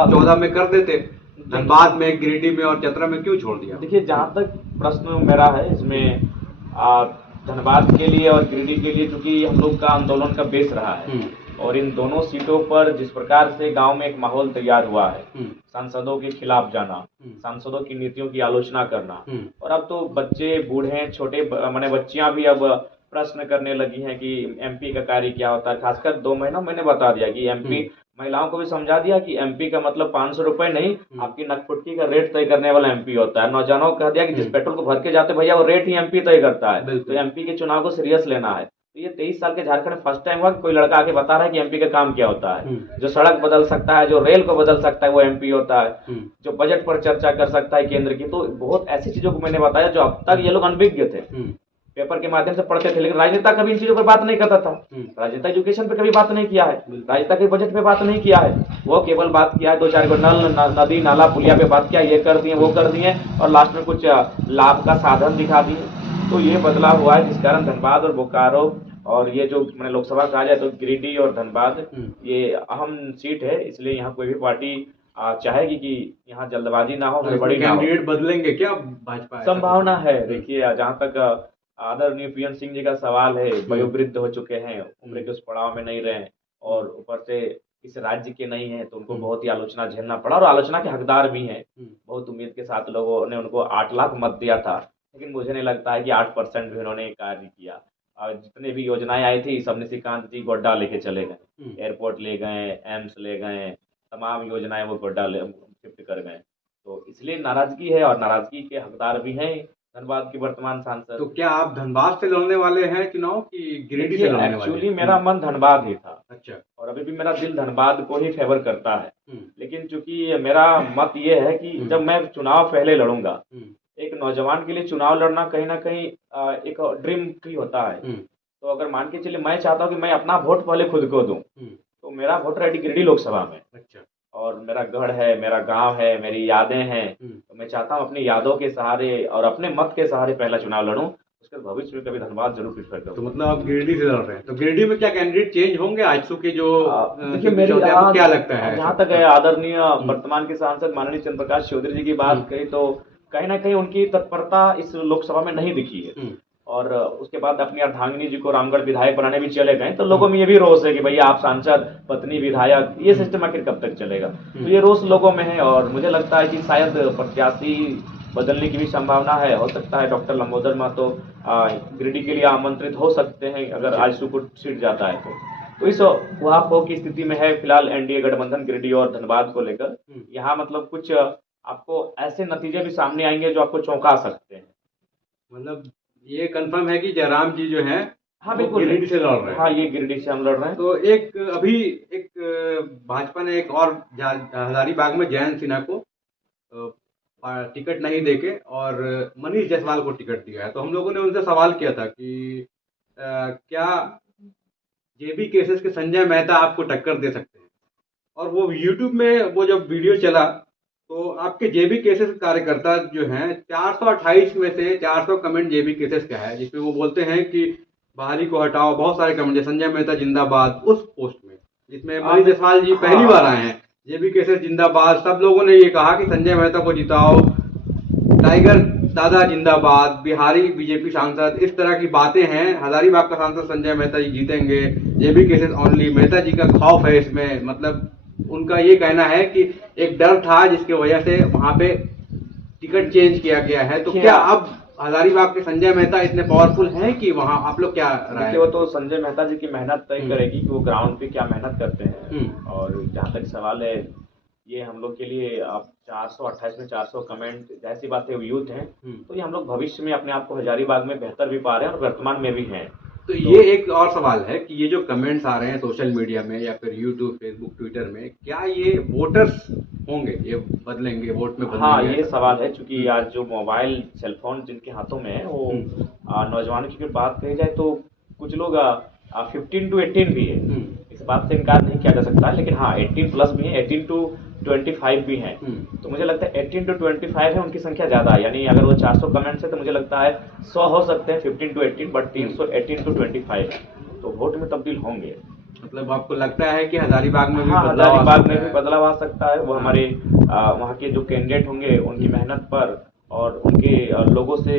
14 में कर देते, धनबाद में, गिरिडीह में और चतरा में क्यों छोड़ दिया? देखिए, जहाँ तक प्रश्न मेरा है इसमें, धनबाद के लिए और गिरिडीह के लिए, चूंकि हम लोग का आंदोलन का बेस रहा है और इन दोनों सीटों पर जिस प्रकार से गांव में एक माहौल तैयार हुआ है, सांसदों के खिलाफ जाना, सांसदों की नीतियों की आलोचना करना, और अब तो बच्चे, बूढ़े, छोटे माने बच्चियां भी अब प्रश्न करने लगी हैं कि एमपी का कार्य क्या होता है। खासकर 2 महीना मैंने बता दिया कि एमपी, महिलाओं को भी समझा दिया कि एमपी का मतलब 500 रुपए नहीं, आपकी नकफुटकी का रेट तय करने वाला एमपी होता है। नौजवानों को कह दिया कि जिस पेट्रोल को भर के जाते भैया, वो रेट ही एमपी तय करता है, तो एमपी के चुनाव को सीरियस लेना है। तो ये 23 साल के झारखंड में फर्स्ट टाइम हुआ कि कोई लड़का आके बता रहा है कि एमपी का काम क्या होता है। जो सड़क बदल सकता है, जो रेल को बदल सकता है, वो एमपी होता है। जो बजट पर चर्चा कर सकता है केंद्र की, तो बहुत ऐसी चीजों को मैंने बताया जो अब तक ये लोग अनभिज्ञ थे, पेपर के माध्यम से पढ़ते थे, लेकिन राजनेता कभी इन चीजों पर बात नहीं करता था। राजनेता एजुकेशन पे कभी बात नहीं किया है, राजनेता के बजट पे बात नहीं किया है। वो केवल बात किया है 2-4 नल, नदी, नाला, पुलिया पे बात किया, ये कर दिए, वो कर दिए, और लास्ट में कुछ लाभ का साधन दिखा दिए। तो ये बदलाव हुआ है, जिस कारण धनबाद और बोकारो और ये जो मैंने लोकसभा कहा जाए तो गिरिडीह और धनबाद, ये अहम सीट है। इसलिए यहाँ कोई भी पार्टी चाहेगी कि यहाँ जल्दबाजी ना हो, बड़ी कैंडिडेट बदलेंगे क्या भाजपा? संभावना है। देखिए, जहाँ तक आदरणीय पीएन सिंह जी का सवाल है, वयोवृद्ध हो चुके हैं, उम्र के उस पड़ाव में नहीं रहे, और ऊपर से इस राज्य के नहीं है, तो उनको बहुत ही आलोचना झेलना पड़ा, और आलोचना के हकदार भी हैं। बहुत उम्मीद के साथ लोगों ने उनको 8 लाख मत दिया था, लेकिन मुझे नहीं लगता है कि 8% भी उन्होंने कार्य किया। और जितने भी योजनाएं आई थी, सब निशिकांत जी गोड्डा लेके चले गए, एयरपोर्ट ले गए, एम्स ले गए, तमाम योजनाएं वो गोड्डा शिफ्ट कर गए। तो इसलिए नाराजगी है, और नाराजगी के हकदार भी हैं धनबाद के वर्तमान सांसद। तो क्या आप धनबाद से लड़ने वाले हैं चुनाव कि गिरिडीह से लड़ने वाले? एक्चुअली मेरा मन धनबाद ही था। अच्छा। और अभी भी मेरा दिल धनबाद को ही फेवर करता है, लेकिन चूंकि मेरा मत ये है कि जब मैं चुनाव पहले लड़ूंगा, एक नौजवान के लिए चुनाव लड़ना कहीं ना कहीं एक ड्रीम की होता है। तो अगर मान के चलिए, मैं चाहता हूँ कि मैं अपना वोट पहले खुद को दूं, तो मेरा वोट है गिरिडीह लोकसभा में। अच्छा। और मेरा गढ़ है, मेरा गांव है, मेरी यादें हैं, तो मैं चाहता हूँ अपनी यादों के सहारे और अपने मत के सहारे पहला चुनाव लड़ूं, उसके भविष्य में कभी धनबाद जरूर प्रेफर करूं। तो मतलब आप गिरिडीह से लड़ रहे हैं, तो गिरिडीह में क्या कैंडिडेट चेंज होंगे आजसू के जो? देखिए, मेरी क्या लगता है? जहाँ तक है आदरणीय वर्तमान के सांसद माननीय चंद्र प्रकाश चौधरी जी की बात कही, तो कहीं ना कहीं उनकी तत्परता इस लोकसभा में नहीं दिखी है। और उसके बाद अपनी अर्धांगिनी जी को रामगढ़ विधायक बनाने भी चले गए, तो लोगों में ये भी रोष है कि भैया आप सांसद, पत्नी विधायक, ये सिस्टम आखिर कब तक चलेगा? तो ये रोष लोगों में है, और मुझे लगता है कि शायद प्रत्याशी बदलने की भी संभावना है। हो सकता है डॉक्टर लंबोदर महतो गिरिडीह के लिए आमंत्रित हो सकते हैं, अगर आजसू को सीट जाता है तो इस वहां की स्थिति में है फिलहाल एनडीए गठबंधन गिरिडीह और धनबाद को लेकर। यहाँ मतलब कुछ आपको ऐसे नतीजे भी सामने आएंगे जो आपको चौंका सकते हैं। मतलब ये कंफर्म है कि जयराम जी जो हैं, हाँ बिल्कुल, गिरिडीह से लड़ रहे हैं। हाँ, ये गिरिडीह से हम लड़ रहे हैं। तो एक भाजपा ने एक और हजारीबाग में जयंत सिन्हा को टिकट नहीं देके और मनीष जायसवाल को टिकट दिया है। तो हम लोगों ने उनसे सवाल किया था कि क्या जेबी केसेस के संजय मेहता आपको टक्कर दे सकते हैं? और वो यूट्यूब में वो जब वीडियो चला, तो आपके जेबी केसेस कार्यकर्ता जो हैं, 428 में से 400 कमेंट जेबी केसेस का है, जिसमें वो बोलते हैं कि बाहरी को हटाओ, बहुत सारे कमेंट, संजय मेहता जिंदाबाद उस पोस्ट में, जिसमें मनीष जायसवाल जी पहली बार आए हैं। जेबी केसेस जिंदाबाद, सब लोगों ने ये कहा कि संजय मेहता को जिताओ, टाइगर दादा जिंदाबाद, बिहारी बीजेपी सांसद, इस तरह की बातें हैं। हजारीबाग का सांसद संजय मेहता जी जीतेंगे, जेबी केसेस ओनली, मेहता जी का खौफ है इसमें। मतलब उनका ये कहना है कि एक डर था जिसकी वजह से वहां पे टिकट चेंज किया गया है। तो क्या अब हजारीबाग के संजय मेहता इतने पावरफुल हैं कि वहां आप लोग क्या राय? वो तो संजय मेहता जी की मेहनत तय करेगी कि वो ग्राउंड पे क्या मेहनत करते हैं। और जहाँ तक सवाल है, ये हम लोग के लिए अब 428 में 400 कमेंट, जैसी बात है, यूथ हैं, तो ये हम लोग भविष्य में अपने आप को हजारीबाग में बेहतर भी पा रहे हैं और वर्तमान में भी हैं। तो ये एक और सवाल है कि ये जो कमेंट्स आ रहे हैं सोशल मीडिया में या फिर यूट्यूब, फेसबुक, ट्विटर में, क्या ये वोटर्स होंगे, ये बदलेंगे, वोट में बदलेंगे? हाँ, ये सवाल है, क्योंकि आज जो मोबाइल, सेलफोन जिनके हाथों में है, वो नौजवानों की बात कही जाए तो कुछ लोग 15 to 18 भी है, इस बात से इनकार नहीं किया जा सकता, लेकिन हाँ 18 प्लस भी है, 18 to 25 भी हैं। तो मुझे लगता है 18 to 25 है, उनकी संख्या ज्यादा है। यानी अगर वो 400 कमेंट्स है तो मुझे लगता है 100 हो सकते हैं 15 to 18, बट 318 to 25 तो वोट में तब्दील होंगे। मतलब आपको लगता है कि हजारीबाग में भी हाँ, बदलाव आ हजारीबाग सकता में भी है? बदलाव आ सकता है। वो हमारे वहाँ के जो कैंडिडेट होंगे उनकी मेहनत पर और उनके लोगों से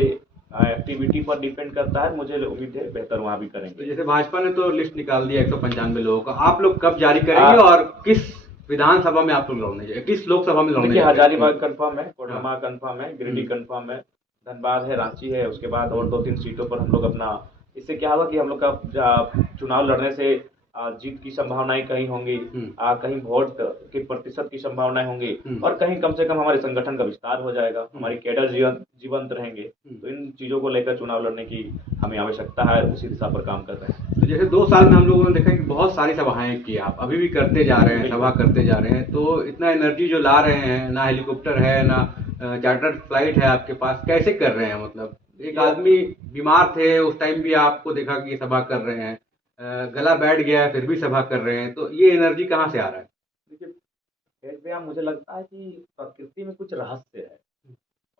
एक्टिविटी पर डिपेंड करता है। मुझे उम्मीद है बेहतर वहाँ भी तो करेंगे। जैसे भाजपा ने तो लिस्ट निकाल दिया 195 लोगों का, आप लोग कब जारी करेंगे आ, और किस विधानसभा में आप लोग लड़ने जा किस लोकसभा में लड़ने देखिए, जा रहे हैं? हजारीबाग कंफर्म है, हाँ। कोडरमा कंफर्म है, गिरिडीह हम्म। कंफर्म है, धनबाद है, रांची है। उसके बाद और हम्म। 2-3 सीटों पर हम लोग अपना, इससे क्या होगा कि हम लोग का चुनाव लड़ने से जीत की संभावनाएं कहीं होंगी, हम्म। कहीं वोट के प्रतिशत की संभावनाएं होंगी, हम्म। और कहीं कम से कम हमारे संगठन का विस्तार हो जाएगा, हम्म। हमारी कैडर जीवंत रहेंगे। हम्म। तो इन चीज़ों को लेकर चुनाव लड़ने की हमें आवश्यकता है, उसी दिशा पर काम कर रहे हैं। तो जैसे 2 साल में हम लोगों ने देखा कि बहुत सारी सभाएं की, आप अभी भी करते जा रहे हैं, सभा बिल्कुल। करते जा रहे हैं, तो इतना एनर्जी जो ला रहे हैं, ना हेलीकॉप्टर है ना चार्टर्ड फ्लाइट है आपके पास, कैसे कर रहे हैं? मतलब एक ये आदमी बीमार थे उस टाइम भी आपको देखा कि सभा कर रहे हैं, गला बैठ गया है फिर भी सभा कर रहे हैं, तो ये एनर्जी कहाँ से आ रहा है? देखिए, खेल व्यायाम मुझे लगता है कि प्रकृति में कुछ रहस्य है,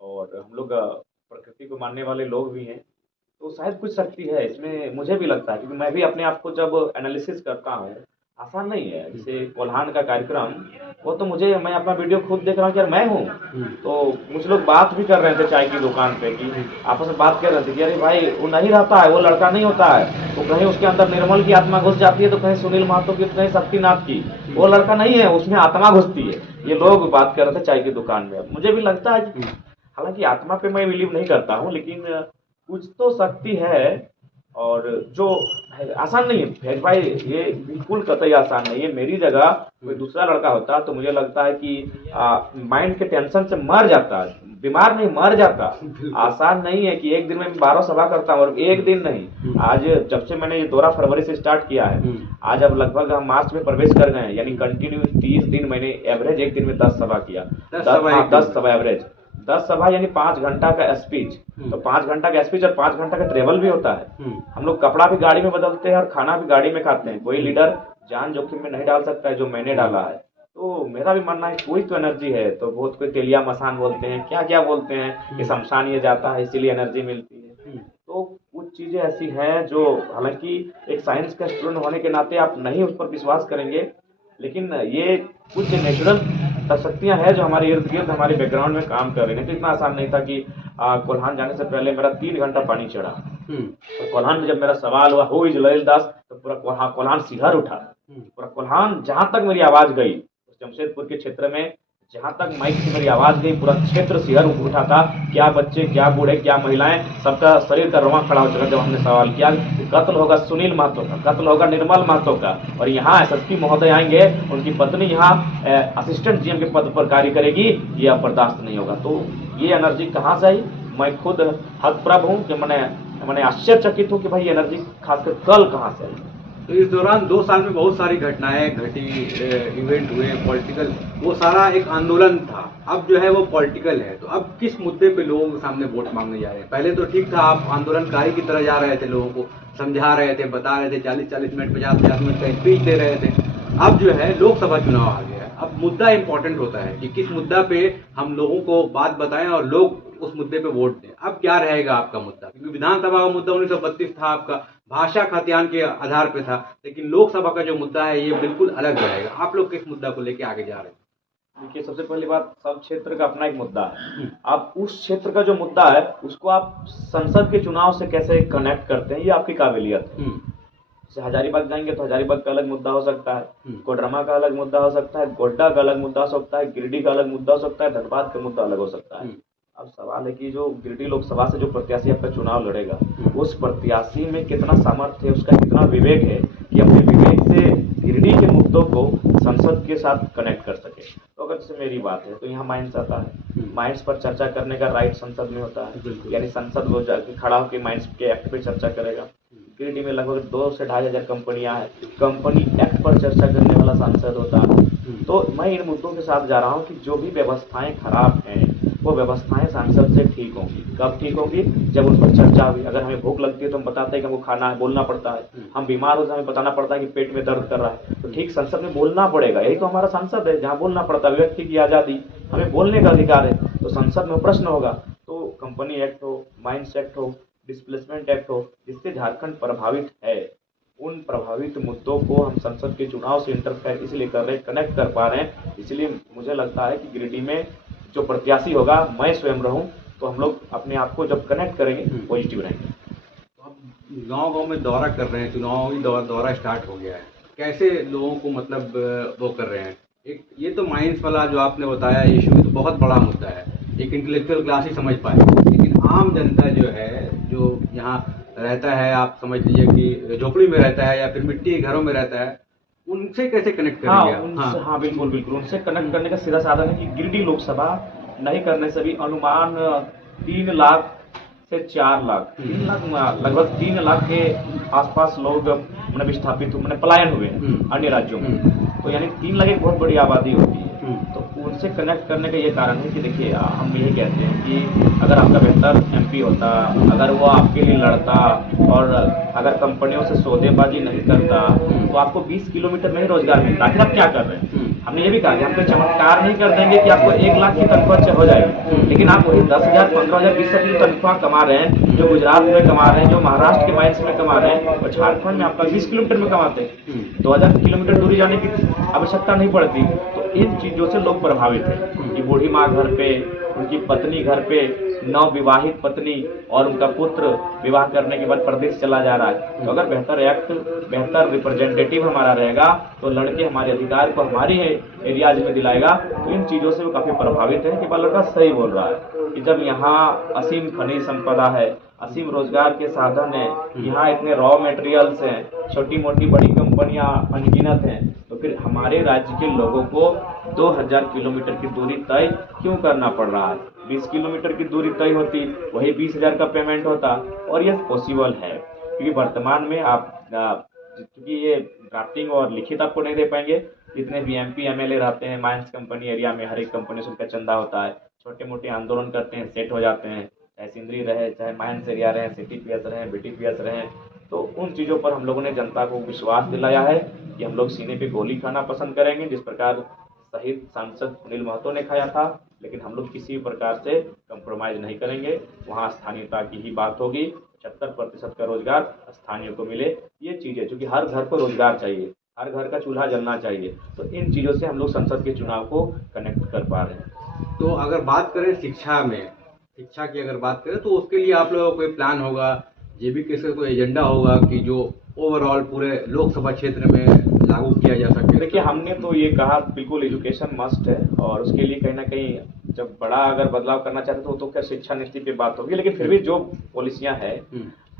और हम लोग प्रकृति को मानने वाले लोग भी हैं, तो शायद कुछ शक्ति है इसमें, मुझे भी लगता है। क्योंकि मैं भी अपने आप को जब एनालिसिस करता हूँ, आसान नहीं है। जैसे कोल्हान का कार्यक्रम, वो तो मुझे, मैं अपना वीडियो खुद देख रहा हूँ कि यार मैं हूँ। तो कुछ लोग बात भी कर रहे थे चाय की दुकान पे, कि आपस में बात कर रहे थे कि अरे भाई वो नहीं रहता है, वो लड़का नहीं होता है, तो कहीं उसके अंदर निर्मल की आत्मा घुस जाती है, तो कहीं सुनील महतो की, तो कहीं शक्तिनाथ की। वो लड़का नहीं है, उसमें आत्मा घुसती है। ये लोग बात कर रहे थे चाय की दुकान में। मुझे भी लगता है कि हालांकि आत्मा पे मैं बिलीव नहीं करता हूँ, लेकिन कुछ तो शक्ति है। और जो आसान नहीं है फैज भाई, ये बिल्कुल कतई आसान नहीं है। मेरी जगह कोई दूसरा लड़का होता तो मुझे लगता है कि माइंड के टेंशन से मर जाता, बीमार नहीं मर जाता। आसान नहीं है कि एक दिन में 12 सभा करता हूँ, और एक दिन नहीं। आज जब से मैंने ये दौरा फरवरी से स्टार्ट किया है, आज अब लगभग हम मार्च में प्रवेश कर गए हैं, यानी कंटिन्यू 30 दिन मैंने एवरेज एक दिन में 10 सभा किया। 10 सभा एवरेज, 10 सभा यानी 5 घंटा का स्पीच। तो 5 घंटा का स्पीच और 5 घंटा का ट्रेवल भी होता है। हम लोग कपड़ा भी गाड़ी में बदलते हैं और खाना भी गाड़ी में खाते हैं। कोई लीडर जान जोखिम में नहीं डाल सकता है जो मैंने डाला है। तो मेरा भी मानना है कोई तो एनर्जी है। तो बहुत कोई तेलिया मसान बोलते हैं, क्या क्या बोलते हैं कि शमशान ये जाता है इसीलिए एनर्जी मिलती है। तो कुछ चीजें ऐसी हैं जो, हालांकि एक साइंस का स्टूडेंट होने के नाते आप नहीं उस पर विश्वास करेंगे, लेकिन ये कुछ नेचुरल शक्तियां हैं जो हमारे इर्द गिर्द हमारे बैकग्राउंड में काम कर रही हैं। तो इतना आसान नहीं था कि कोल्हान जाने से पहले मेरा 3 घंटा पानी चढ़ा। तो कोल्हान में जब मेरा सवाल हुआ हु इज ललित दास, तो पूरा कोल्हान सिहर उठा। पूरा कोल्हान, जहां तक मेरी आवाज गई उस जमशेदपुर के क्षेत्र में, जहां तक माइक से मेरी आवाज गई, पूरा क्षेत्र सिहर उठा था। क्या बच्चे, क्या बूढ़े, क्या महिलाएं, सबका शरीर का रोंवा खड़ा हो चुका जब हमने सवाल किया कि कत्ल होगा सुनील महतो का, कत्ल होगा निर्मल महतो का, और यहाँ एसएसपी महोदय आएंगे, उनकी पत्नी यहाँ असिस्टेंट जीएम के पद पर कार्य करेगी, ये अब बर्दाश्त नहीं होगा। तो ये एनर्जी कहाँ से आई, मैं खुद हतप्रभ हूँ कि मैंने आश्चर्यचकित हूँ कि भाई एनर्जी खासकर कल कहाँ से आई। तो इस दौरान 2 साल में बहुत सारी घटनाएं घटी, इवेंट हुए पॉलिटिकल, वो सारा एक आंदोलन था। अब जो है वो पॉलिटिकल है, तो अब किस मुद्दे पे लोगों के सामने वोट मांगने जा रहे हैं? पहले तो ठीक था, आप आंदोलनकारी की तरह जा रहे थे, लोगों को समझा रहे थे, बता रहे थे, 40-40 मिनट 50-50 मिनट का स्पीच दे रहे थे। अब जो है लोकसभा चुनाव आ गया है, अब मुद्दा इंपॉर्टेंट होता है कि किस मुद्दा पे हम लोगों को बात बताएं और लोग उस मुद्दे पे वोट दें। अब क्या रहेगा आपका मुद्दा? क्योंकि विधानसभा का मुद्दा 1932 था आपका, भाषा खतियान के आधार पे था, लेकिन लोकसभा का जो मुद्दा है ये बिल्कुल अलग रहेगा। आप लोग किस मुद्दा को लेके आगे जा रहे हैं? देखिए, सबसे पहली बात, सब क्षेत्र का अपना एक मुद्दा है। आप उस क्षेत्र का जो मुद्दा है उसको आप संसद के चुनाव से कैसे कनेक्ट करते हैं, ये आपकी काबिलियत है। जैसे हजारीबाग जाएंगे तो हजारीबाग का अलग मुद्दा हो सकता है, कोडरमा का अलग मुद्दा हो सकता है, गोड्डा का अलग मुद्दा हो सकता है, गिरिडीह का अलग मुद्दा हो सकता है, धनबाद का मुद्दा अलग हो सकता है। अब सवाल है कि जो गिरिडीह लोकसभा से जो प्रत्याशी आपका चुनाव लड़ेगा, उस प्रत्याशी में कितना सामर्थ्य है, उसका कितना विवेक है कि अपने विवेक से गिरिडीह के मुद्दों को संसद के साथ कनेक्ट कर सके। तो अगर जैसे मेरी बात है तो यहाँ माइंड्स आता है, माइंड्स पर चर्चा करने का राइट संसद में होता है, यानी संसद वो जाके खड़ा होकर माइंड्स के एक्ट पे चर्चा करेगा। गिरिडीह में लगभग 2 से 2,500 कंपनियां हैं, कंपनी एक्ट पर चर्चा करने वाला सांसद होता है। तो मैं इन मुद्दों के साथ जा रहा हूँ कि जो भी व्यवस्थाएं खराब हैं वो व्यवस्थाएं सांसद से ठीक होंगी। कब ठीक होंगी? जब उन पर चर्चा हुई। अगर हमें भूख लगती है तो हम बताते हैं कि हमको खाना है, बोलना पड़ता है। हम बीमार हो तो हमें बताना पड़ता है कि पेट में दर्द कर रहा है, तो ठीक संसद में बोलना पड़ेगा। यही तो हमारा संसद है, जहाँ बोलना पड़ता है, व्यक्ति की आज़ादी, हमें बोलने का अधिकार है। तो संसद में प्रश्न होगा, तो कंपनी एक्ट हो, माइंस एक्ट हो, डिस्प्लेसमेंट एक्ट हो, जिससे झारखंड प्रभावित है, उन प्रभावित मुद्दों को हम संसद के चुनाव से इंटरफेयर इसलिए कर रहे हैं, कनेक्ट कर पा रहे हैं। इसलिए मुझे लगता है कि गिरिडीह में जो प्रत्याशी होगा, मैं स्वयं रहूं, तो हम लोग अपने आप को जब कनेक्ट करेंगे पॉजिटिव रहेंगे। तो आप गांव-गांव में दौरा कर रहे हैं, चुनावी दौरा स्टार्ट हो गया है। कैसे लोगों को मतलब वो कर रहे हैं? एक ये तो माइंस वाला जो आपने बताया इशू, तो बहुत बड़ा मुद्दा है, एक इंटेलेक्चुअल क्लास ही समझ पाए, लेकिन आम जनता जो है, जो यहाँ रहता है, आप समझ लीजिए कि झोपड़ी में रहता है या फिर मिट्टी के घरों में रहता है, उनसे कैसे कनेक्ट करेंगे आप? हाँ, बिल्कुल बिल्कुल, उनसे कनेक्ट करने का सीधा साधन है कि गिरिडीह लोकसभा नहीं करने से भी अनुमान 3 लाख से 4 लाख, 3 लाख, लगभग 3 लाख के आसपास लोग मैंने विस्थापित मैंने पलायन हुए अन्य राज्यों में। तो यानी 3 लाख एक बहुत बड़ी आबादी होती है। तो उनसे कनेक्ट करने का ये कारण है कि देखिए, हम यही कहते हैं कि अगर आपका बेहतर एमपी होता, अगर वो आपके लिए लड़ता और अगर कंपनियों से सौदेबाजी नहीं करता, तो आपको 20 किलोमीटर में ही रोजगार मिलता। आखिर आप क्या कर रहे हैं? हमने ये भी कहा कि हम कोई चमत्कार नहीं कर देंगे कि आपको 1 लाख की तनख्वाह हो जाएगी, लेकिन आप वही 10,000, 15,000, 20,000 की तनख्वाह कमा रहे हैं, जो गुजरात में कमा रहे हैं, जो महाराष्ट्र के माइंस में कमा रहे हैं, और झारखंड में आपका 20 किलोमीटर में कमाते हैं। 2000 किलोमीटर दूरी जाने की आवश्यकता नहीं पड़ती। तो इन चीजों से लोग प्रभावित हैं कि बूढ़ी माँ घर पे, उनकी पत्नी घर पे, नवविवाहित पत्नी और उनका पुत्र विवाह करने के बाद प्रदेश चला जा रहा है। तो अगर बेहतर एक्ट, बेहतर रिप्रेजेंटेटिव हमारा रहेगा, तो लड़के हमारे अधिकार को हमारी एरियाज में दिलाएगा। तो इन चीजों से वो काफी प्रभावित है कि लड़का सही बोल रहा है कि जब यहाँ असीम खनिज संपदा है, असीम रोजगार के साधन है, यहाँ इतने रॉ मटेरियल्स हैं, छोटी मोटी बड़ी कंपनियां अनगिनत हैं, तो फिर हमारे राज्य के लोगों को 2000 किलोमीटर की दूरी तय क्यों करना पड़ रहा है? 20 किलोमीटर की दूरी तय होती, वही 20,000 का पेमेंट होता, और ये पॉसिबल है क्योंकि वर्तमान में आप क्योंकि ये ड्राफ्टिंग और लिखित आपको नहीं दे पाएंगे। जितने भी एमपी एमएलए रहते हैं माइंस कंपनी एरिया में, हर एक कंपनी से उनका चंदा होता है, छोटे मोटे आंदोलन करते हैं, सेट हो जाते हैं, चाहे सिंदरी रहे, चाहे माइंस एरिया रहे, सीटीपीएस रहे, बीटीपीएस रहे। तो उन चीज़ों पर हम लोगों ने जनता को विश्वास दिलाया है कि हम लोग सीने पे गोली खाना पसंद करेंगे, जिस प्रकार शहीद सांसद सुनील महतो ने खाया था, लेकिन हम लोग किसी भी प्रकार से कंप्रोमाइज नहीं करेंगे। वहाँ स्थानीयता की ही बात होगी, 75% का रोजगार स्थानीय को मिले। ये चीज़ें, क्योंकि हर घर को रोजगार चाहिए, हर घर का चूल्हा जलना चाहिए, तो इन चीज़ों से हम लोग संसद के चुनाव को कनेक्ट कर पा रहे हैं। तो अगर बात करें शिक्षा की अगर बात करें, तो उसके लिए आप लोगों का कोई प्लान होगा, जेबीके से कोई एजेंडा होगा कि जो ओवरऑल पूरे लोकसभा क्षेत्र में लागू किया जा सके? देखिए, हमने तो ये कहा बिल्कुल एजुकेशन मस्ट है, और उसके लिए कहीं ना कहीं जब बड़ा अगर बदलाव करना चाहते तो क्या शिक्षा नीति पे बात होगी, लेकिन फिर भी जो पॉलिसियां हैं,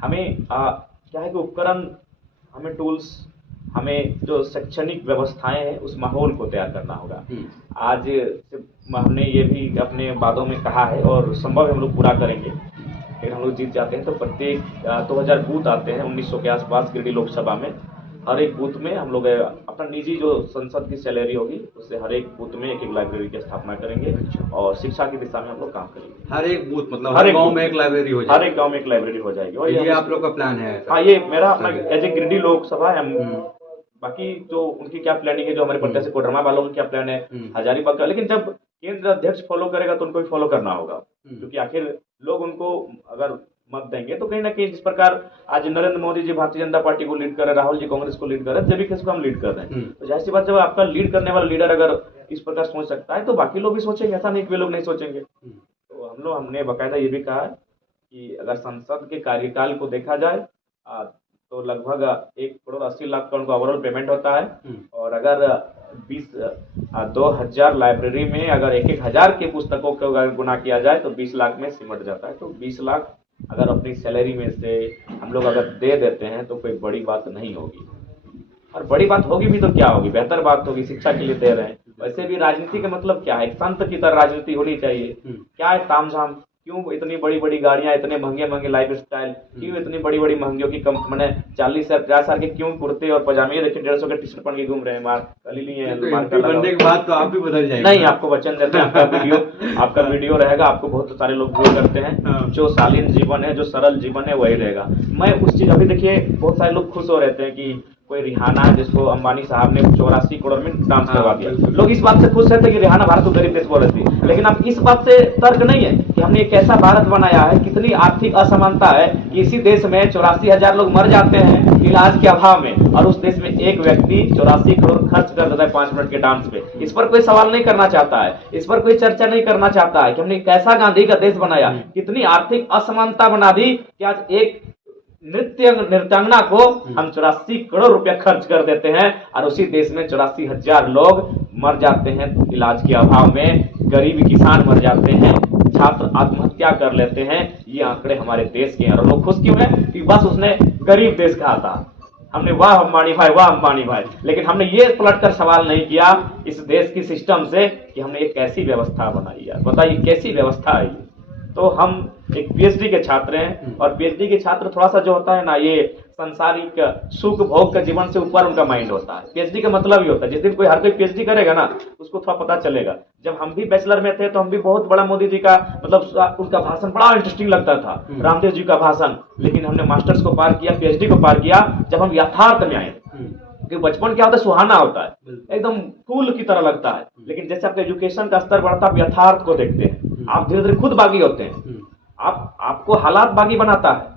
हमें क्या है कि उपकरण, हमें टूल्स, हमें जो शैक्षणिक व्यवस्थाएं हैं उस माहौल को तैयार करना होगा। आज हमने ये भी अपने बातों में कहा है और संभव है हम लोग पूरा करेंगे। अगर हम लोग जीत जाते हैं तो प्रत्येक 2000 बूथ आते हैं 1900 के आसपास गिरिडीह लोकसभा में। हर एक बूथ में हम लोग अपना निजी जो संसद की सैलरी होगी उससे हर एक बूथ में एक लाइब्रेरी की स्थापना करेंगे और शिक्षा की दिशा में हम लोग काम करेंगे। हर एक बूथ मतलब हर गांव में एक लाइब्रेरी हो जाएगी? हर एक गांव में एक लाइब्रेरी हो जाएगी। और ये आप लोग का प्लान है? हाँ, ये मेरा अपना एज ए गिरिडीह लोकसभा है। बाकी जो उनकी क्या प्लानिंग है, जो हमारे प्रत्याशी कोडरमा वालों का क्या प्लान है, हजारीबाग का, लेकिन जब केंद्र अध्यक्ष फॉलो करेगा तो उनको भी फॉलो करना होगा, क्योंकि आखिर लोग उनको अगर मत देंगे तो कहीं ना कहीं जिस प्रकार आज नरेंद्र मोदी जी भारतीय जनता पार्टी को लीड कर रहे हैं, राहुल जी कांग्रेस को लीड कर रहे हैं, जेबीके को हम लीड कर रहे हैं, तो जाहिर सी बात जब आपका लीड करने वाला लीडर अगर इस प्रकार सोच सकता है तो बाकी लोग भी सोचेंगे, ऐसा नहीं कि वे लोग नहीं सोचेंगे। तो हमने बाकायदा ये भी कहा कि अगर संसद के कार्यकाल को देखा जाए तो लगभग 1,80,00,000 का उनको ओवरऑल पेमेंट होता है, और अगर 2000 लाइब्रेरी में अगर 1,000 के पुस्तकों को अगर गुना किया जाए तो 20 लाख में सिमट जाता है। तो 20 लाख अगर अपनी सैलरी में से हम लोग अगर दे देते हैं तो कोई बड़ी बात नहीं होगी, और बड़ी बात होगी भी तो क्या होगी, बेहतर बात होगी, शिक्षा के लिए दे रहे हैं। वैसे भी राजनीति का मतलब क्या है, एक संत की तरह राजनीति होनी चाहिए। क्या है तामझाम, क्यों इतनी बड़ी बड़ी गाड़ियां, इतने महंगे महंगे लाइफ स्टाइल, क्यों इतनी बड़ी बड़ी महंगियों की मैंने 40-50 के क्यों कुर्ते और पजामे देखिए 150 के टी शर्ट पहन के घूम रहे हैं, मार कली लिए हैं, बनने के बाद तो आप भी बदल जाएंगे। नहीं, आपको वचन देते हैं, आपका वीडियो रहेगा, आपको बहुत सारे लोग व्यू करते हैं, जो शालीन जीवन है, जो सरल जीवन है वही रहेगा। मैं उस चीज, अभी देखिए बहुत सारे लोग खुश हो रहते हैं कि कोई रिहाना है जिसको अंबानी साहब ने 84 करोड़ में डांस करवा दिया, लोग इस बात से खुश रहते कि रिहाना भारत को गरीब देश बोल रही थी। लेकिन अब इस बात से तर्क नहीं है कि हमने एक ऐसा भारत बनाया है, कितनी आर्थिक असमानता है कि इसी देश में 84,000 लोग मर जाते हैं इलाज के अभाव में, और उस देश में एक व्यक्ति 84 करोड़ खर्च कर देता है 5 मिनट के डांस पे। इस पर कोई सवाल नहीं करना चाहता है, इस पर कोई चर्चा नहीं करना चाहता है कि हमने कैसा गांधी का देश बनाया, कितनी आर्थिक असमानता बना दी कि आज एक नृत्यांगना को हम 84 करोड़ रुपया खर्च कर देते हैं और उसी देश में 84,000 लोग मर जाते हैं इलाज के अभाव में, गरीब किसान मर जाते हैं, छात्र आत्महत्या कर लेते हैं। ये आंकड़े हमारे देश के हैं और लोग खुश क्यों हैं कि बस उसने गरीब देश कहा था, हमने वाह अंबानी भाई, वाह अंबानी भाई। लेकिन हमने ये पलटकर सवाल नहीं किया इस देश की सिस्टम से कि हमने एक कैसी व्यवस्था बनाई है, बताइए कैसी व्यवस्था है। तो हम एक पीएचडी के छात्र हैं और पीएचडी के छात्र थोड़ा सा जो होता है ना, ये सांसारिक सुख भोग का जीवन से ऊपर उनका माइंड होता है। पीएचडी का मतलब ये होता है, जिस दिन कोई हर कोई पीएचडी करेगा ना उसको थोड़ा पता चलेगा। जब हम भी बैचलर में थे तो हम भी बहुत बड़ा मोदी जी का मतलब उनका भाषण बड़ा इंटरेस्टिंग लगता था, रामदेव जी का भाषण। लेकिन हमने मास्टर्स को पार किया, पीएचडी को पार किया, जब हम यथार्थ में आए, कि बचपन क्या होता है, सुहाना होता है, एकदम फूल की तरह लगता है। लेकिन जैसे आपका एजुकेशन का स्तर बढ़ता है, आप यथार्थ को देखते हैं, आप धीरे धीरे खुद बागी होते हैं, आपको हालात बागी बनाता है।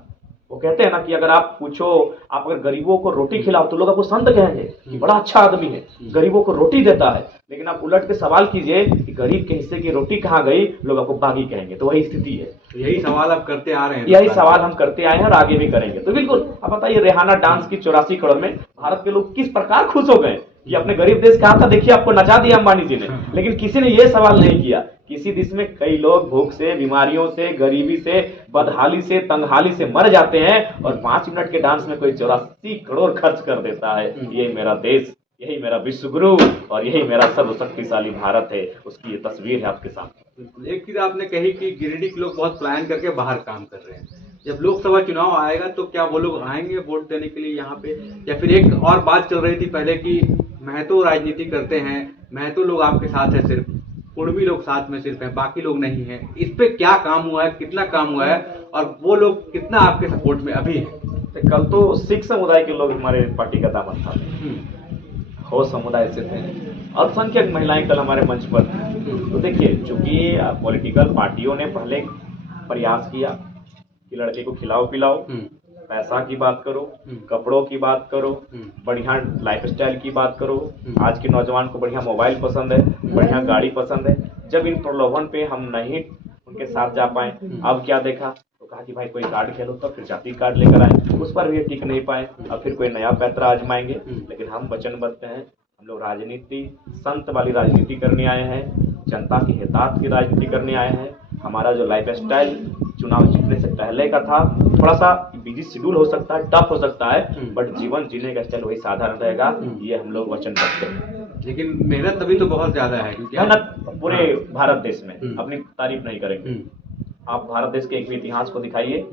वो कहते हैं ना कि अगर आप पूछो, आप अगर गरीबों को रोटी खिलाओ तो लोग आपको संत कहेंगे कि बड़ा अच्छा आदमी है, गरीबों को रोटी देता है। लेकिन आप उलट के सवाल कीजिए कि गरीब के हिस्से की रोटी कहाँ गई, लोग आपको बागी कहेंगे। तो वही स्थिति है, यही सवाल आप करते आ रहे हैं, यही सवाल हम करते आए हैं और आगे भी करेंगे। तो बिल्कुल आप बताइए, रेहाना डांस की 84 करोड़ में भारत के लोग किस प्रकार खुश हो गए कि अपने गरीब देश कहा था, देखिए आपको नचा दिया अंबानी जी ने। लेकिन किसी ने यह सवाल नहीं किया किसी देश में कई लोग भूख से, बीमारियों से, गरीबी से, बदहाली से, तंगहाली से मर जाते हैं और 5 मिनट के डांस में कोई 84 करोड़ खर्च कर देता है। यही मेरा देश, यही मेरा विश्व गुरु और यही मेरा सर्वशक्तिशाली भारत है। उसकी ये तस्वीर है आपके सामने। एक चीज आपने कही कि गिरिडीह के लोग बहुत प्लान करके बाहर काम कर रहे हैं। जब लोकसभा चुनाव आएगा तो क्या वो लोग आएंगे वोट देने के लिए यहाँ पे? या फिर एक और बात चल रही थी पहले कि महतो राजनीति करते हैं, महतो लोग आपके साथ है, सिर्फ कुर्मी लोग साथ में सिर्फ हैं, बाकी लोग नहीं हैं। इस पे क्या काम हुआ है, कितना काम हुआ है और वो लोग कितना आपके सपोर्ट में अभी है? तो कल तो सिख समुदाय के लोग हमारे पार्टी का दामन था, हो समुदाय से थे, अल्पसंख्यक महिलाएं कल हमारे मंच पर थी। तो देखिए, चूंकि पॉलिटिकल पार्टियों ने पहले प्रयास किया कि लड़के को खिलाओ पिलाओ, पैसा की बात करो, कपड़ों की बात करो, बढ़िया लाइफस्टाइल की बात करो। आज के नौजवान को बढ़िया मोबाइल पसंद है, बढ़िया गाड़ी पसंद है। जब इन प्रलोभन पे हम नहीं उनके साथ जा पाए, अब क्या देखा तो कहा कि भाई कोई कार्ड खेलो, तो फिर जाति कार्ड लेकर आए, उस पर भी टिक नहीं पाए, अब फिर कोई नया पैतरा आजमाएंगे। लेकिन हम वचनबद्ध हैं, हम लोग राजनीति संत वाली राजनीति करने आए हैं, जनता के हितार्थ की राजनीति करने आए हैं। हमारा जो लाइफ स्टाइल चुनाव जीतने से पहले का था, थोड़ा सा बिजी शेड्यूल हो सकता है, टफ हो सकता है, बट जीवन जीने का स्टाइल वही साधारण रहेगा। ये हम लोग वचनबद्ध हैं। लेकिन मेहनत अभी तो बहुत ज्यादा है, क्योंकि मेहनत पूरे भारत देश में, अपनी तारीफ नहीं करेंगे। आप भारत देश के एक भी इतिहास को दिखाइए,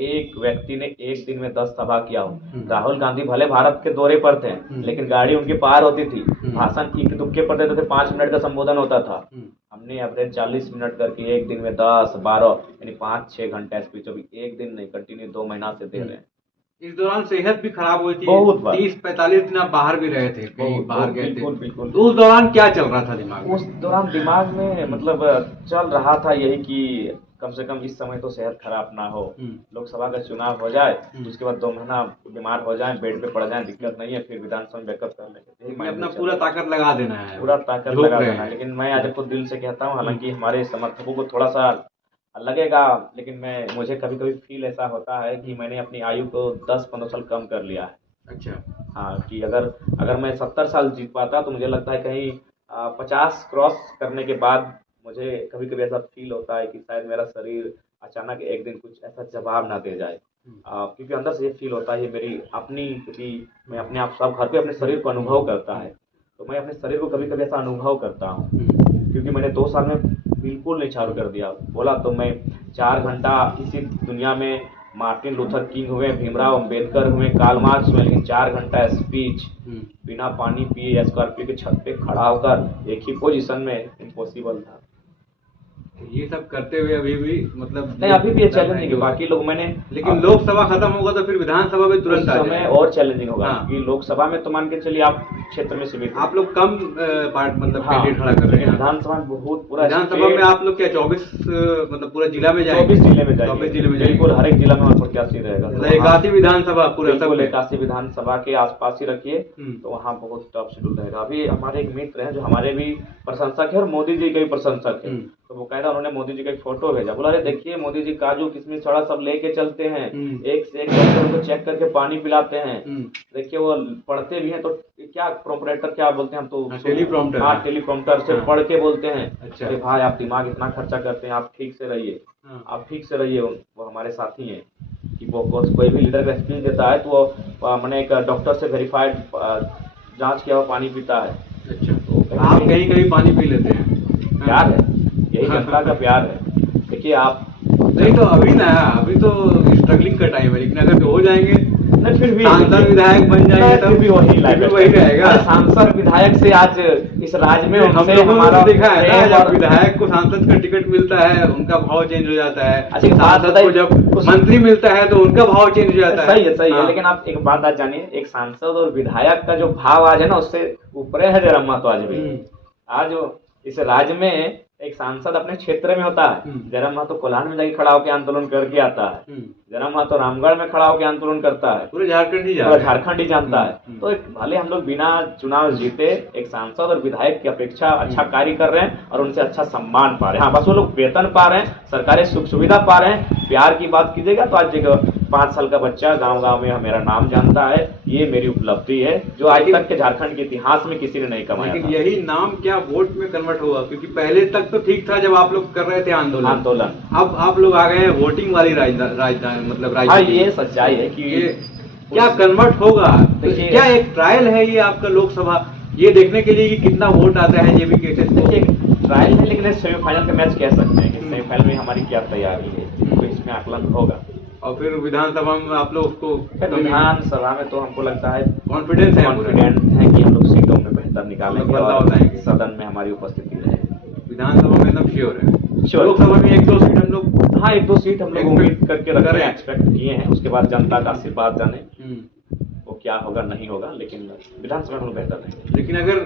एक व्यक्ति ने एक दिन में 10 सभा किया हो। राहुल गांधी भले भारत के दौरे पर थे, लेकिन गाड़ी उनकी पार होती थी, भाषण इक्के दुक्के पर देते थे, 5 मिनट का संबोधन होता था। हमने एवरेज 40 मिनट करके एक दिन में 10, 12 यानी 5-6 घंटा स्पीच अभी एक दिन नहीं, कंटिन्यू 2 महीना से दे रहे हैं। इस दौरान सेहत भी खराब हुई थी, बहुत बार 30-45 दिन आप बाहर भी रहे थे, कहीं बाहर गए थे। बिल्कुल। तो उस दौरान क्या चल रहा था दिमाग में? उस दौरान दिमाग में मतलब चल रहा था यही कि कम से कम इस समय तो सेहत खराब ना हो, लोकसभा का चुनाव हो जाए, उसके बाद 2 महीना बीमार हो जाए, बेड पे पड़ जाए, दिक्कत नहीं है, फिर विधानसभा में बैकअप कर लेंगे। अपना पूरा ताकत लगा देना है, पूरा ताकत लगा देना है। लेकिन मैं आज खुद दिल से कहता हूँ, हालांकि हमारे समर्थकों को थोड़ा सा लगेगा, लेकिन मुझे कभी कभी फील ऐसा होता है कि मैंने अपनी आयु को 10-15 साल कम कर लिया है। अच्छा, हाँ, कि अगर मैं 70 साल जीत पाता तो मुझे लगता है कहीं 50 क्रॉस करने के बाद मुझे कभी कभी ऐसा फील होता है कि शायद मेरा शरीर अचानक एक दिन कुछ ऐसा जवाब ना दे जाए। क्योंकि अंदर से ये फील होता है, ये मेरी अपनी, क्योंकि मैं अपने आप सब घर पे अपने शरीर को अनुभव करता है, तो मैं अपने शरीर को कभी कभी ऐसा अनुभव करता हूँ। क्योंकि मैंने 2 साल में बिल्कुल नहीं चालू कर दिया, बोला तो मैं 4 घंटा इसी दुनिया में मार्टिन लूथर किंग हुए, भीमराव अंबेडकर हुए, कार्ल मार्क्स हुए, लेकिन 4 घंटा स्पीच बिना पानी पिए स्कॉर्पियो के छत पे खड़ा होकर एक ही पोजीशन में इम्पॉसिबल था। ये सब करते हुए अभी भी मतलब नहीं, अभी भी ये चैलेंजिंग है। बाकी लोग मैंने, लेकिन लोकसभा खत्म होगा तो फिर विधानसभा में तुरंत आ समय जाएगा। और चैलेंजिंग होगा, हाँ। क्योंकि लोकसभा में तो मान के चलिए आप क्षेत्र में सीमित हैं। आप लोग कम पार्ट मतलब हाँ, कैंडिडेट खड़ा कर रहे लेकिन हैं। विधानसभा में बहुत पूरा विधानसभा में आप लोग क्या 24 मतलब पूरा जिला में जाएंगे? 24 जिले में जाएंगे। 24 जिले में जाएंगे। बिल्कुल, हर एक जिला में हमारा प्रत्याशी रहेगा। तो मतलब 81 विधानसभा पूरा सब बिल्कुल में। 81 विधानसभा के आसपास ही रखिए, हम्म। तो वहाँ बहुत टफ शेड्यूल रहेगा। अभी हमारे एक मित्र हैं जो हमारे भी प्रशंसक है और मोदी जी के भी प्रशंसक है, तो वो कहता उन्होंने मोदी जी का एक फोटो भेजा, बोला अरे देखिए मोदी जी काजू किशमिश छड़ा सब लेके चलते हैं, एक से एक डॉक्टर को चेक करके पानी पिलाते हैं, देखिए वो पढ़ते भी हैं, तो क्या प्रोपराइटर क्या बोलते हैं हम तो टेलीप्रॉम्प्टर। हाँ, टेलीप्रॉम्प्टर से पढ़ के बोलते हैं। अच्छा। अरे भाई आप दिमाग इतना खर्चा करते हैं, आप ठीक से रहिए, आप ठीक से रहिए। वो हमारे साथी हैं कि वो कोई भी लीडर का स्पीच देता है तो वो मैंने एक डॉक्टर से वेरीफाइड जांच किया हुआ पानी पीता है। अच्छा, तो आप कहीं कहीं पानी पी लेते हैं? प्यार है, यही जनता का प्यार है। देखिए आप नहीं तो अभी ना, अभी तो स्ट्रगलिंग का टाइम है, लेकिन अगर हो जाएंगे नहीं, फिर भी सांसद विधायक बन जाएंगे फिर भी वही लाइफ वही रहेगा। सांसद विधायक से आज इस राज्य में हम उनसे लोगों हमारा ने देखा है ना, प्रेम जब और विधायक को सांसद का टिकट मिलता है उनका भाव चेंज हो जाता है। अच्छा, एक बात सांसद को बताइए, जब मंत्री मिलता है तो उनका भाव चेंज हो जाता है। सही है, सही है। हाँ। लेकिन आप एक बात आज जानिए, एक सांसद और विधायक का जो भाव आज है ना, उससे ऊपर है जरा महत्व आज भी। आज इस राज्य में एक सांसद अपने क्षेत्र में होता है, जरा महतो कोल्हान में जाके खड़ा होकर आंदोलन करके आता है, जरा महतो रामगढ़ में खड़ा होकर आंदोलन करता है, पूरे झारखंड ही पूरा झारखंड ही जानता है। तो भले हम लोग बिना चुनाव जीते एक सांसद और विधायक की अपेक्षा अच्छा कार्य कर रहे हैं और उनसे अच्छा सम्मान पा रहे हैं। हाँ, बस वो लोग वेतन पा रहे हैं, सरकारी सुख सुविधा पा रहे हैं। प्यार की बात कीजिएगा तो आज एक 5 साल का बच्चा गांव-गांव में मेरा नाम जानता है, ये मेरी उपलब्धि है जो आज तक के झारखंड के इतिहास में किसी ने नहीं कमाया। लेकिन यही नाम क्या वोट में कन्वर्ट होगा? क्योंकि पहले तक तो ठीक था जब आप लोग कर रहे थे आंदोलन, अब आप लोग आ गए हैं वोटिंग वाली राजधानी मतलब हाँ, ये सच्चाई है कि ये क्या कन्वर्ट होगा? देखिए, क्या एक ट्रायल है ये आपका लोकसभा, ये देखने के लिए कि कितना वोट आता है जेबी केसेस? देखिए ट्रायल है, लेकिन सेमीफाइनल का मैच कह सकते हैं कि सेमीफाइनल में हमारी क्या तैयारी है, तो इसमें आकलन होगा। और फिर विधानसभा में आप लोग उसको विधानसभा में तो हमको लगता है कॉन्फिडेंस है कि हम लोग सीटों में बेहतर निकालेंगे बदलाव और लाएंगे। सदन में हमारी उपस्थिति रहेगी। विधानसभा में एकदम श्योर है। Sure। लोकसभा में 1-2 सीट हम लोग, हाँ, 1-2 सीट हम लोग उम्मीद करके रख रहे हैं, एक्सपेक्ट किए हैं। उसके बाद जनता का आशीर्वाद जाने वो क्या होगा नहीं होगा, लेकिन विधानसभा में हम लोग बेहतर रहेंगे। लेकिन अगर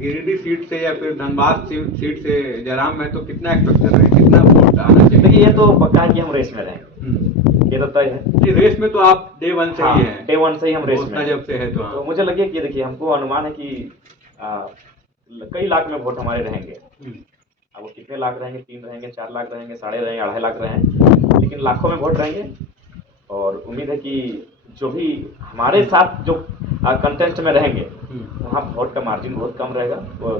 गिरिडीह सीट से या फिर धनबाद सीट से जयराम महतो कितना एक्सपेक्ट कर रहे हैं, कितना वोट आना चाहिए? देखिए ये तो पक्का है कि हम रेस में रहेंगे, ये तो तय है। ये रेस में तो आप डे 1 से ही हैं। डे 1 से ही हम रेस में जब से है तो मुझे लगे कि देखिए हमको अनुमान है कि कई लाख में वोट हमारे रहेंगे। अब वो कितने लाख रहेंगे, 3 रहेंगे, 4 लाख रहेंगे, 2.5 लाख रहेंगे, लेकिन लाखों में वोट रहेंगे। और उम्मीद है कि जो भी हमारे साथ जो कंटेस्ट में रहेंगे वहाँ वोट का मार्जिन बहुत कम रहेगा, वो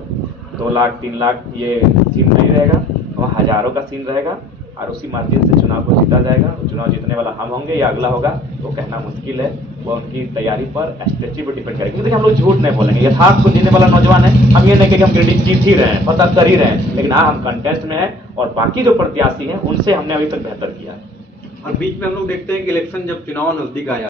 2 लाख 3 लाख ये सीन नहीं रहेगा, वहाँ हजारों का सीन रहेगा और उसी मार्जिन से चुनाव को जीता जाएगा। चुनाव जीतने वाला हम होंगे या अगला होगा वो कहना मुश्किल है, वो उनकी तैयारी पर स्ट्रेटजी पर डिपेंड करेगी। क्योंकि हम लोग झूठ नहीं बोलेंगे, यथार्थ को जीने वाला नौजवान है। हम ये नहीं कि हम गिरिडीह जीत ही रहे हैं, पता कर ही रहे हैं, लेकिन हाँ हम कंटेस्ट में हैं और बाकी जो प्रत्याशी हैं उनसे हमने अभी तक बेहतर किया है। और बीच में हम लोग देखते हैं कि इलेक्शन जब चुनाव नजदीक आया